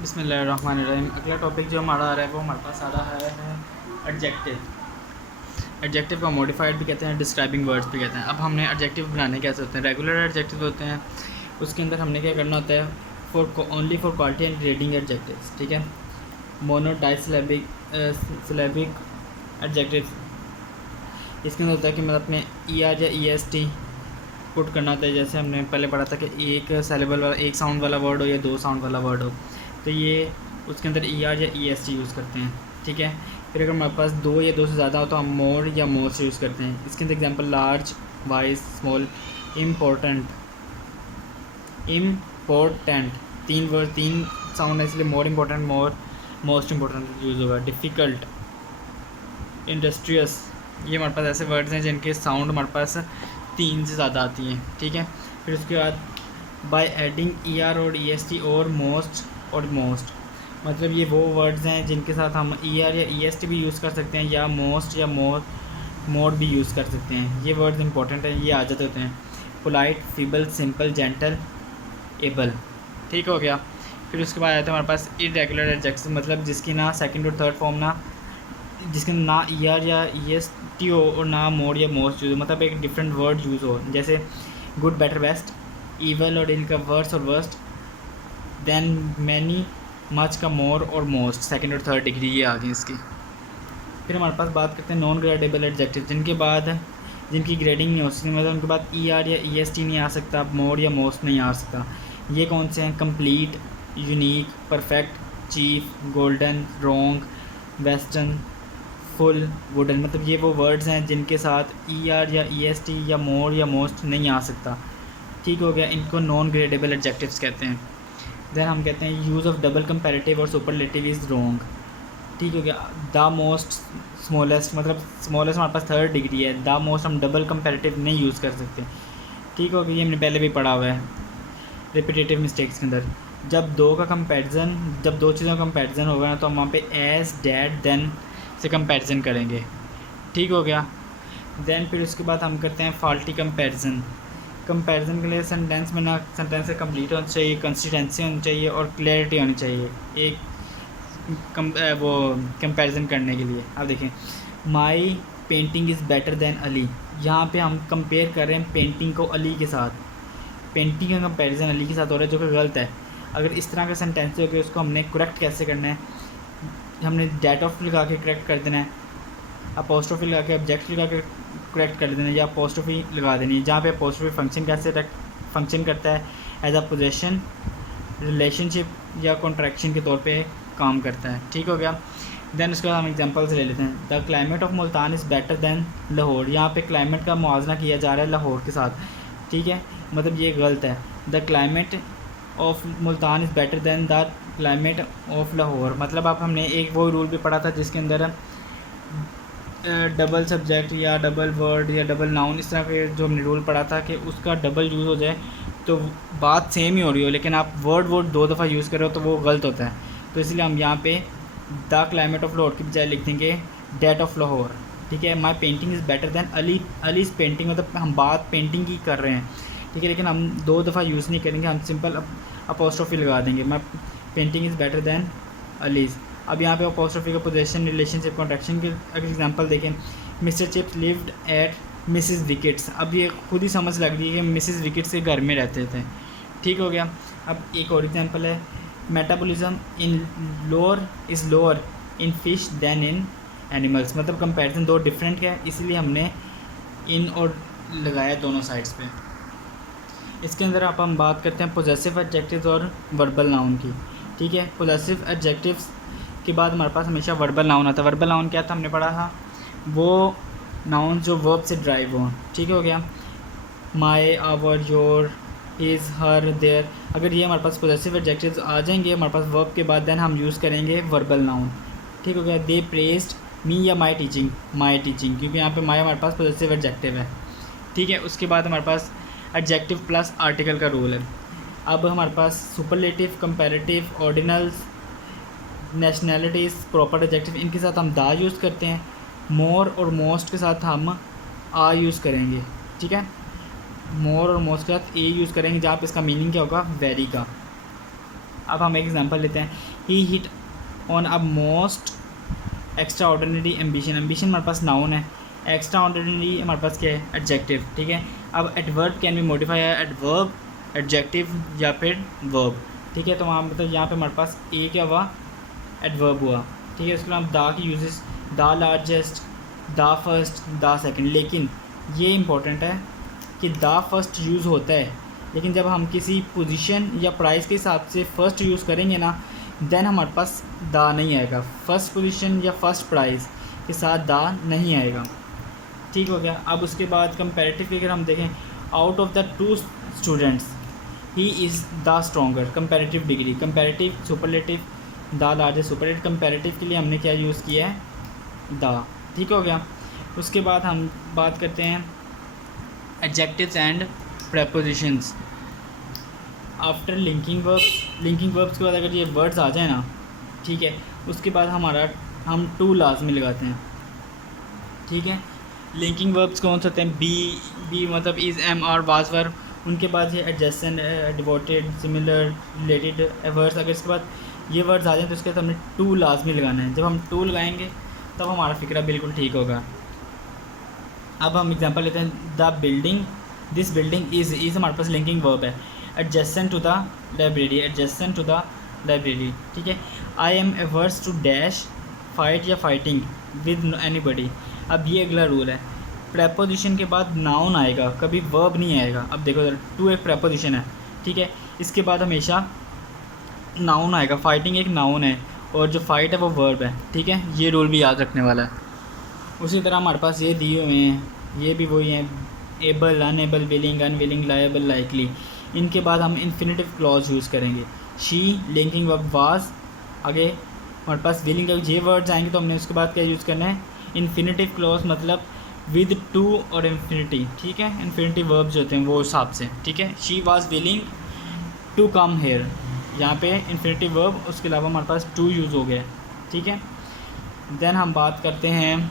बिस्मिल्लाहिर्रहमानिर्रहीम। अगला टॉपिक जो हमारा आ रहा है वो हमारे पास आ रहा है एडजेक्टिव। एडजेक्टिव का मॉडिफाइड भी कहते हैं, डिस्क्राइबिंग वर्ड्स भी कहते हैं। अब हमने एडजेक्टिव बनाने कैसे होते हैं। रेगुलर एडजेक्टिव होते हैं, उसके अंदर हमने क्या करना होता है, only for quality and grading adjectives, ठीक है। मोनो डाइसिलेबिक सिलेबिक एडजेक्टिव, इसके अंदर होता है कि मतलब अपने ई आर या ई एस टी पुट करना होता है। जैसे हमने पहले पढ़ा था कि एक सेलेबल वाला, एक साउंड वाला वर्ड हो या दो साउंड वाला वर्ड हो, तो ये उसके अंदर ई आर या ई एस टी यूज़ करते हैं, ठीक है। फिर अगर हमारे पास दो या दो से ज़्यादा हो तो हम मोर या मोस्ट यूज़ करते हैं। इसके अंदर example large, wise, small, important, important, तीन साउंड है इसलिए more important, most important use होगा। डिफ़िकल्ट, इंडस्ट्रियस, ये हमारे पास ऐसे वर्ड्स हैं जिनके साउंड हमारे पास तीन से ज़्यादा आती हैं, ठीक है। फिर उसके बाद बाय एडिंग ई आर और ई एस टी और मोस्ट, मतलब ये वो वर्ड्स हैं जिनके साथ हम ई आर या ई एस टी भी यूज़ कर सकते हैं, या मोस्ट या मोर भी यूज़ कर सकते हैं। ये वर्ड्स इंपॉर्टेंट हैं, ये आ जाते होते हैं। Polite, feeble, simple, gentle, able, ठीक हो गया। फिर उसके बाद आते हैं हमारे पास इरेगुलर एडजेक्टिव, मतलब जिसकी ना सेकंड और थर्ड फॉर्म ना, जिसके ना ई आर या ई एस टी हो और ना मोर या मोस्ट यूज़ हो, मतलब एक डिफरेंट वर्ड यूज़ हो। जैसे गुड, बेटर, बेस्ट, ईवल और इनका वर्स और वर्स्ट, देन मैनी, मच का मोर और मोस्ट, सेकंड और थर्ड डिग्री ये आ गई इसकी। फिर हमारे पास बात करते हैं नॉन ग्रेडेबल एडजेक्टिव, जिनकी ग्रेडिंग नहीं हो सकती, मतलब उनके बाद ई आर या ई एस टी नहीं आ सकता, मोर या मोस्ट नहीं आ सकता। ये कौन से हैं? Complete, unique, perfect, chief, golden, wrong, western, full, wooden, मतलब ये वो वर्ड्स हैं जिनके साथ ई आर या ई एस टी या मोर या मोस्ट नहीं आ सकता, ठीक हो गया। इनको नॉन ग्रेडेबल एडजेक्टिव्स कहते हैं। देन हम कहते हैं यूज़ ऑफ डबल कंपैरेटिव और सुपरलेटिव इज़ रॉन्ग, ठीक हो गया। द मोस्ट स्मॉलेस्ट, मतलब स्मॉलेस्ट हमारे पास थर्ड डिग्री है, द मोस्ट हम डबल कंपैरेटिव नहीं यूज़ कर सकते, ठीक हो गया। ये हमने पहले भी पढ़ा हुआ है रिपीटेटिव मिस्टेक्स के अंदर। जब दो चीज़ों का कंपैरिजन होगा ना, तो हम वहाँ पे एज, डैट, देन से कंपैरिजन करेंगे, ठीक हो गया। देन फिर उसके बाद हम करते हैं फॉल्टी कंपैरिजन के लिए सेंटेंस में ना सेंटेंस से कंप्लीट होना चाहिए, कंसिस्टेंसी होनी चाहिए और क्लैरिटी होनी चाहिए एक वो कंपैरिजन करने के लिए। अब देखें, my painting is better than Ali, यहाँ पे हम कंपेयर कर रहे हैं पेंटिंग को अली के साथ। पेंटिंग का कंपैरिजन अली के साथ हो रहा है, जो कि गलत है। अगर इस तरह का सेंटेंस हो गया, उसको हमने करेक्ट कैसे करना है, हमने डेट ऑफ लगा के करेक्ट कर देना है, अपोस्ट्रोफी लगा के, ऑब्जेक्ट लगा के करेक्ट कर देना है, या अपोस्ट्रोफी लगा देनी है। जहाँ पे अपोस्ट्रोफी फंक्शन करता है एज अ पोजेशन, रिलेशनशिप या कॉन्ट्रैक्शन के तौर पे काम करता है, ठीक हो गया। देन उसके बाद हम एग्जांपल्स ले लेते हैं। The climate of Multan is better then Lahore, यहाँ पे क्लाइमेट का मुआवजा किया जा रहा है लाहौर के साथ, ठीक है, मतलब ये गलत है। The climate of Multan is better then the climate of Lahore, मतलब अब हमने एक वो रूल भी पढ़ा था जिसके अंदर डबल सब्जेक्ट या डबल वर्ड या डबल नाउन, इस तरह के जो हमने रूल पढ़ा था कि उसका डबल यूज़ हो जाए तो बात सेम ही हो रही हो, लेकिन आप वर्ड दो दफ़ा यूज़ कर रहे हो तो वो गलत होता है। तो इसलिए हम यहाँ पे द क्लाइमेट ऑफ लाहौर की बजाय लिख देंगे डेट ऑफ लाहौर, ठीक है। My painting is better than Ali's painting, मतलब हम बात पेंटिंग की कर रहे हैं, ठीक है, लेकिन हम दो दफ़ा यूज़ नहीं करेंगे, हम सिंपल अपोस्ट्रोफी लगा देंगे। My painting is better than Ali's. अब यहाँ पे अपोस्ट्रोफी का पोजेशन, रिलेशनशिप, कॉन्ट्रैक्शन के अगर एग्जांपल देखें, mister chips lived eight Mrs wickets, अब ये खुद ही समझ लग रही है कि मिसिस विकेट्स के घर में रहते थे, ठीक हो गया। अब एक और एग्जांपल है, metabolism in lower is lower in fish than in animals, मतलब कंपैरिजन दो डिफरेंट है, इसलिए हमने इन और लगाया दोनों साइड्स पे। इसके अंदर आप हम बात करते हैं पोजेसिव एडजेक्टिव्स और वर्बल नाउन की, ठीक है। पोजेसिव एडजेक्टिव्स के बाद हमारे पास हमेशा वर्बल नाउन आता है। वर्बल नाउन क्या था हमने पढ़ा था, वो नाउन जो वर्ब से ड्राइव हो, ठीक हो गया। My, our, your, his, her, their, अगर ये हमारे पास पोजेसिव एडजेक्टिव्स आ जाएंगे हमारे पास वर्ब के बाद, देन हम यूज़ करेंगे वर्बल नाउन, ठीक हो गया। दे प्रेज्ड मी या माई टीचिंग, क्योंकि यहाँ पे माई हमारे पास पोजेसिव एडजेक्टिव है, ठीक है। उसके बाद हमारे पास एडजेक्टिव प्लस आर्टिकल का रूल है। अब हमारे पास superlative, comparative, ordinals, nationalities, proper adjective, इनके साथ हम दा यूज़ करते हैं। मोर और मोस्ट के साथ हम आ यूज़ करेंगे, ठीक है। मोर और मोस्ट के साथ ए यूज़ करेंगे, जहाँ पे इसका मीनिंग क्या होगा, वेरी का। अब हम एक एग्जांपल लेते हैं, he hit on a most extraordinary ambition. Ambition हमारे पास नाउन है, एक्स्ट्रा ऑर्डिनरी हमारे पास क्या है, एडजेक्टिव। ठीक है, अब adverb can be modify adverb, adjective या फिर वर्ब। ठीक है, तो वहाँ मतलब यहाँ पे हमारे पास ए क्या हुआ, एडवर्ब हुआ। ठीक है, उसके बाद दा की uses, the largest, the first, the second. लेकिन ये इम्पोर्टेंट है कि द फर्स्ट यूज़ होता है, लेकिन जब हम किसी पोजीशन या प्राइस के हिसाब से फ़र्स्ट यूज़ करेंगे ना, देन हमारे पास द नहीं आएगा। फ़र्स्ट पोजीशन या फर्स्ट प्राइस के साथ द नहीं आएगा। ठीक हो गया। अब उसके बाद कंपैरेटिव अगर हम देखें, out of the 2 students he is the stronger. Comparative degree, comparative superlative, the largest superlative. Comparative के लिए हमने क्या यूज़ किया है, द। ठीक हो गया। उसके बाद हम बात करते हैं adjectives and prepositions after linking verbs. Linking verbs के बाद अगर ये वर्ड्स आ जाए ना, ठीक है, उसके बाद हम टू लाजमी लगाते हैं। ठीक है, लिंकिंग वर्ब्स कौन से होते हैं, बी मतलब is, am, are, was, verb. उनके बाद ये adjacent, devoted, similar, related words. अगर इसके बाद ये वर्ड्स आ जाएँ तो उसके बाद हमने टू लाजमी लगाना है। जब हम टू लगाएंगे तब हमारा फिक्रा बिल्कुल ठीक होगा। अब हम एग्जांपल लेते हैं, the building, this building is हमारे पास लिंकिंग वर्ब है, adjacent to the library, adjacent to the library. ठीक है, I am averse to dash, fight या फाइटिंग विद एनीबडी। अब ये अगला रूल है, प्रेपोजिशन के बाद नाउन आएगा, कभी वर्ब नहीं आएगा। अब देखो जरा, टू एक प्रेपोजिशन है, ठीक है, इसके बाद हमेशा नाउन आएगा। फाइटिंग एक नाउन है और जो फाइट है वो वर्ब है। ठीक है, ये रूल भी याद रखने वाला है। उसी तरह हमारे पास ये दिए हुए हैं, ये भी वही हैं, able, unable, willing, unwilling, liable, likely. इनके बाद हम इन्फिनेटिव क्लॉज यूज़ करेंगे। शी, लिंकिंग वर्ब वाज, आगे हमारे पास विलिंग, ये वर्ड्स आएंगे तो हमने उसके बाद क्या यूज़ करना है, इन्फिनेटिव क्लॉज, मतलब विद टू और इन्फिनिटी। ठीक है, इन्फिनेटिव वर्ब्स होते हैं वो हिसाब से। ठीक है, she was willing to come here, यहाँ पे इन्फिनेटिव वर्ब, उसके अलावा हमारे पास टू यूज़ हो गया। ठीक है, देन हम बात करते हैं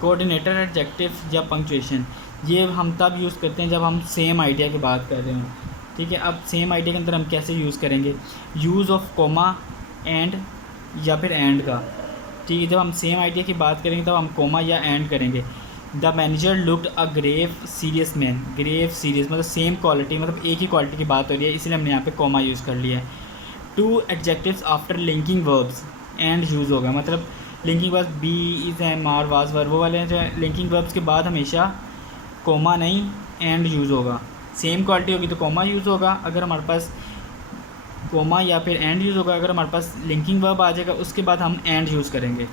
कोऑर्डिनेटर, एडजेक्टिव या पंक्चुएशन। ये हम तब यूज़ करते हैं जब हम सेम आइडिया की बात कर रहे हैं। ठीक है, अब सेम आइडिया के अंदर हम कैसे यूज़ करेंगे, यूज़ ऑफ कोमा, एंड या फिर एंड का। ठीक है, जब हम सेम आइडिया की बात करेंगे तब हम कोमा या एंड करेंगे। The manager looked a grave serious man, grave serious मतलब सेम क्वालिटी, मतलब एक ही क्वालिटी की बात हो रही है, इसलिए हमने यहाँ पे कोमा यूज़ कर लिया है। Two adjectives after linking verbs, and use होगा, मतलब linking verbs be, is, am, are, was, verb, वो वाले हैं जो लिंकिंग वर्ब्स के बाद हमेशा कोमा नहीं एंड यूज़ होगा। सेम क्वालिटी होगी तो कोमा यूज़ होगा, अगर हमारे पास कोमा या फिर एंड यूज़ होगा। अगर हमारे पास लिंकिंग वर्ब आ जाएगा उसके बाद हम एंड यूज़ करेंगे।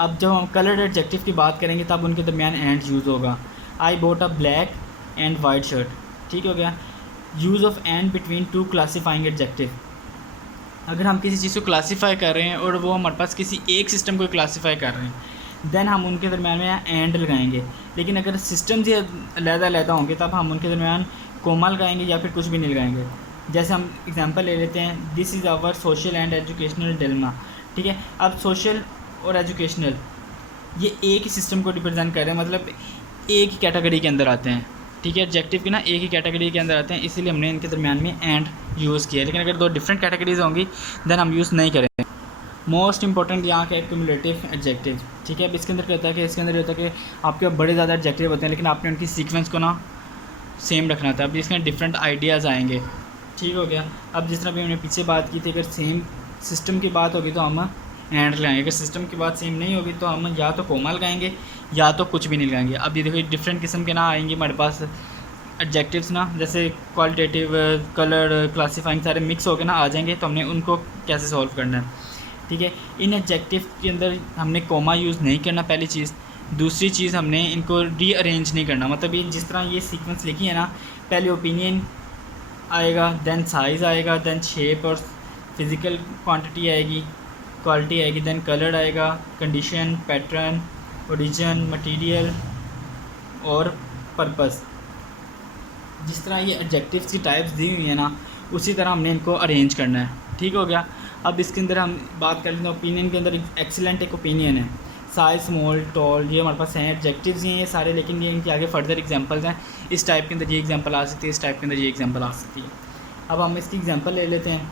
अब जब हम कलर्ड एडजेक्टिव की बात करेंगे तब उनके दरमियान एंड यूज़ होगा। I bought a black and white shirt. ठीक हो गया। Use of and between two classifying adjective, अगर हम किसी चीज़ को क्लासीफाई कर रहे हैं और वो हमारे पास किसी एक सिस्टम को क्लासीफाई कर रहे हैं, देन हम उनके दरमियान में एंड लगाएंगे। लेकिन अगर सिस्टम से अलग होंगे तब हम उनके दरमियान कोमा लगाएंगे या फिर कुछ भी नहीं लगाएंगे। जैसे हम एग्जांपल ले लेते हैं, this is our social and educational dilemma. ठीक है, अब सोशल और एजुकेशनल ये एक ही सिस्टम को रिप्रेजेंट कर रहे हैं, मतलब एक ही कैटेगरी के अंदर आते हैं। ठीक है, एडजेक्टिव की ना एक ही कैटेगरी के अंदर आते हैं, इसीलिए हमने इनके दरमियान में एंड यूज़ किया है। लेकिन अगर दो डिफरेंट कैटेगरीज होंगी देन हम यूज़ नहीं करेंगे। मोस्ट इंपॉर्टेंट यहाँ का क्यूमुलेटिव एडजेक्टिव। ठीक है, अब इसके अंदर क्या होता है कि इसके अंदर होता है कि आपके बड़े ज़्यादा एडजेक्टिव होते हैं, लेकिन आपने उनकी सीक्वेंस को ना सेम रखना था। अब इसमें डिफरेंट आइडियाज़ आएंगे। ठीक हो गया। अब जिस तरह भी हमने पीछे बात की थी, अगर सेम सिस्टम की बात होगी तो हम एंड लगाएंगे, अगर सिस्टम की बात सेम नहीं होगी तो हम या तो कोमा लगाएंगे या तो कुछ भी नहीं लगाएंगे। अब ये देखो डिफरेंट किस्म के ना आएंगे हमारे पास एडजेक्टिव्स ना, जैसे क्वालिटेटिव, कलर, क्लासीफाइंग, सारे मिक्स होकर ना आ जाएंगे, तो हमने उनको कैसे सॉल्व करना है। ठीक है, इन एडजेक्टिव के अंदर हमने कोमा यूज़ नहीं करना, पहली चीज़। दूसरी चीज़, हमने इनको रीअरेंज नहीं करना, मतलब ये जिस तरह ये सीक्वेंस लिखी है ना, पहले ओपिनियन आएगा, देन साइज़ आएगा, देन शेप और फिज़िकल क्वांटिटी आएगी, क्वालिटी आएगी, देन कलर आएगा, कंडीशन, पैटर्न, ओरिजिन, मटेरियल और पर्पस। जिस तरह ये एडजेक्टिव्स की टाइप्स दी हुई है ना, उसी तरह हमने इनको अरेंज करना है। ठीक हो गया। अब इसके अंदर हम बात कर लेते हैं ओपिनियन के अंदर। एक्सीलेंट एक ओपिनियन है, साइज, स्मॉल, टॉल, ये हमारे पास हैं एडजेक्टिव्स ही हैं ये सारे, लेकिन ये इनके आगे फर्दर एग्जांपल्स हैं। इस टाइप के अंदर ये एग्जांपल आ सकती है, इस टाइप के अंदर ये एग्जांपल आ सकती है। अब हम इसकी एग्जांपल ले लेते हैं।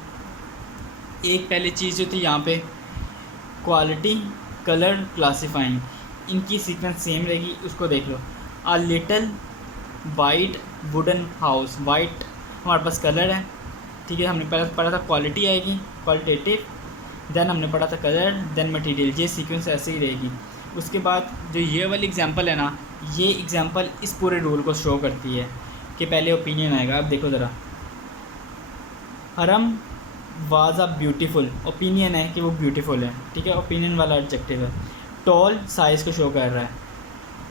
एक पहली चीज़ जो थी यहाँ पे क्वालिटी, कलर, क्लासीफाइंग, इनकी सीक्वेंस सेम रहेगी। उसको देख लो, a little white wooden house, white हमारे पास कलर है, ठीक है। हमने पढ़ा था क्वालिटी आएगी, क्वालिटेटिव, देन हमने पढ़ा था कलर, देन मटेरियल, ये सीक्वेंस ऐसे ही रहेगी। उसके बाद जो ये वाली एग्जांपल है ना, ये एग्जांपल इस पूरे रूल को शो करती है कि पहले ओपिनियन आएगा। अब देखो ज़रा, हरम वाज अ ब्यूटीफुल, ओपिनियन है कि वो ब्यूटीफुल है, ठीक है, ओपिनियन वाला एडजेक्टिव है। टॉल साइज़ को शो कर रहा है,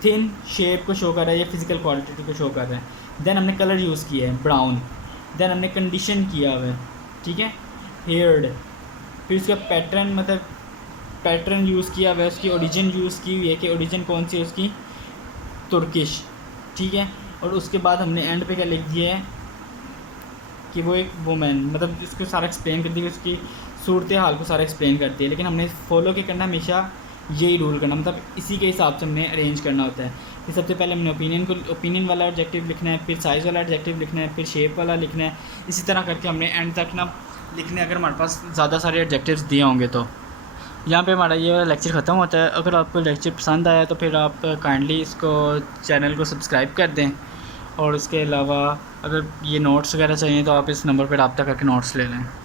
थिन शेप को शो कर रहा है, ये फिजिकल क्वालिटी को शो कर रहा है। देन हमने कलर यूज़ किया है ब्राउन, देन हमने कंडीशन किया हुआ है, ठीक है, हेयर्ड, फिर उसका पैटर्न, मतलब पैटर्न यूज़ किया हुआ है, उसकी ओरिजिन यूज़ की हुई है कि ओरिजिन कौन सी है उसकी, तुर्किश, ठीक है। और उसके बाद हमने एंड पे क्या लिख दिया है कि वो एक वुमेन, मतलब इसको सारा एक्सप्लेन करती है, उसकी सूरत हाल को सारा एक्सप्लेन करती है। लेकिन हमने फॉलो क्या करना, हमेशा यही रूल करना, मतलब इसी के हिसाब से हमने अरेंज करना होता है कि सबसे पहले हमने ओपिनियन वाला एडजेक्टिव लिखना है, फिर साइज़ वाला एडजेक्टिव लिखना है, फिर शेप वाला लिखना है। इसी तरह करके हमने एंड तक ना लिखने, अगर हमारे पास ज़्यादा सारे एडजेक्टिव्स दिए होंगे तो। यहाँ पे हमारा ये लेक्चर ख़त्म होता है। अगर आपको लेक्चर पसंद आया तो फिर आप काइंडली इसको चैनल को सब्सक्राइब कर दें, और इसके अलावा अगर ये नोट्स वगैरह चाहिए तो आप इस नंबर पर रब्ता करके नोट्स ले लें।